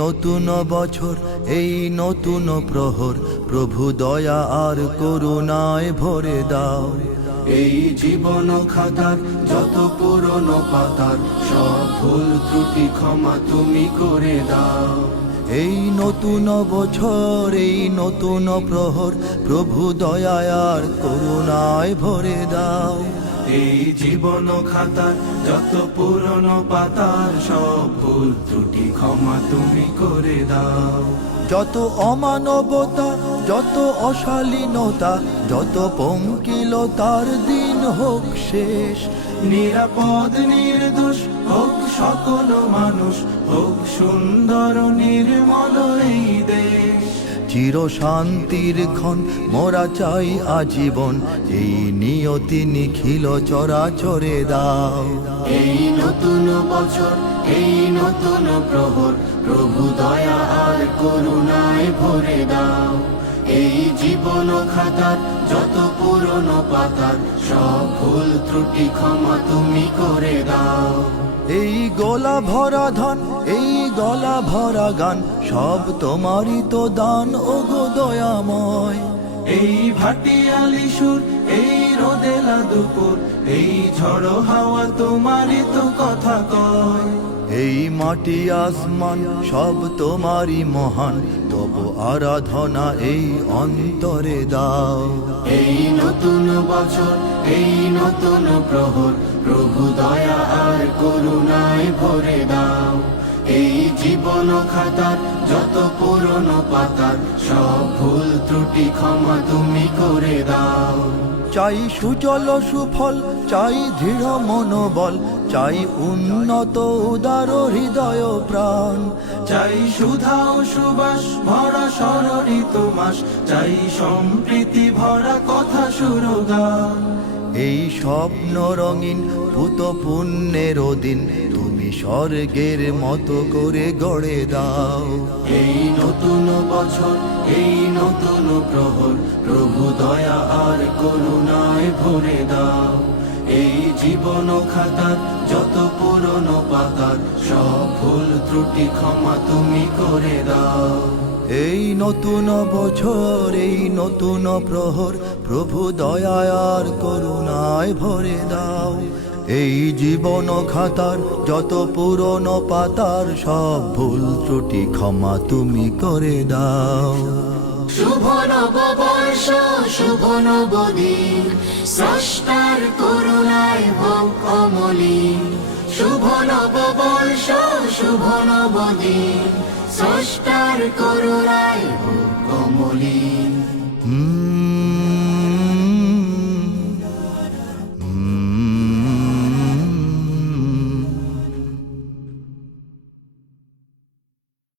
নতুন বছর, এই নতুন প্রহর, প্রভু দয়া আর করুণায় ভরে দাও। এই জীবন খাতার যত পুরনো পাতার সব ভুল ত্রুটি ক্ষমা তুমি করে দাও। এই নতুন বছর, এই নতুন প্রহর, প্রভু দয়া আর করুণায় ভরে দাও। এই জীবন খাতার যত পুরনো পাতার সব ভুল ত্রুটি ক্ষমা তুমি করে দাও। যত অমানবতা, যত অশালীনতা, যত পঙ্কিলতার দিন হোক শেষ। নিরাপদ নির্দোষ হোক সকল মানুষ, হোক সুন্দর নির্মল এই দেশ। চির শান্তির ক্ষণ মোরা চাই আজীবন, এই নিয়তি নিখিল চরাচরে দাও। এই নতুন বছর, এই নতুন প্রহর, প্রভু দয়া আর করুণায় ভরে দাও। এই জীবন খাতার যত পুরনো পাতার সব ভুল ত্রুটি ক্ষমা তুমি করে দাও। এই গলা ভরা ধান, এই গলা ভরা গান, সব তোমারই তো দান ওগো দয়াময়। এই ভাটিয়ালি সুর, এই রোদেলা দুপুর, এই ঝড়ো হাওয়া তোমারই তো কথা কয়। এই মাটি আসমান সব তোমারই মহান, তবু আরাধনা এই অন্তরে দাও। এই নতুন বছর, এই নতুন প্রহর, প্রভু দয়া আর করুণায় ভরে দাও। এই জীবন খাতার যত পুরনো পাতার সব ভুল ত্রুটি ক্ষমা তুমি করে দাও। চাই সুজল সুফল, চাই দৃঢ় মনোবল, চাই উন্নত উদার হৃদয় প্রাণ। চাই সুধা ও সুবাস ভরা স্মরণিত মাস, চাই সম্প্রীতি ভরা কথা সুরগান। এই স্বপ্ন রঙিন ভূত পুণ্যের দিন, তুমি স্বর্গের মতো করে গড়ে দাও। এই নতুন বছর, এই নতুন প্রহর, প্রভু দয়া আর করুণায় ভরে দাও। এই জীবন খাতার যত পুরনো পাতার সব ভুল ত্রুটি ক্ষমা তুমি করে দাও। এই নতুন বছর, এই নতুন প্রহর, প্রভু দয়া আর করুণায় ভরে দাও। এই জীবন খাতার যত পুরনো পাতার সব ভুল ত্রুটি ক্ষমা তুমি করে দাও। শুভ নববর্ষ, শুভ নবদিন, স্রষ্টার করুণায় হোক অমলিন। শুভ নববর্ষ, শুভ নবদিন, স্রষ্টার করুণায় হোক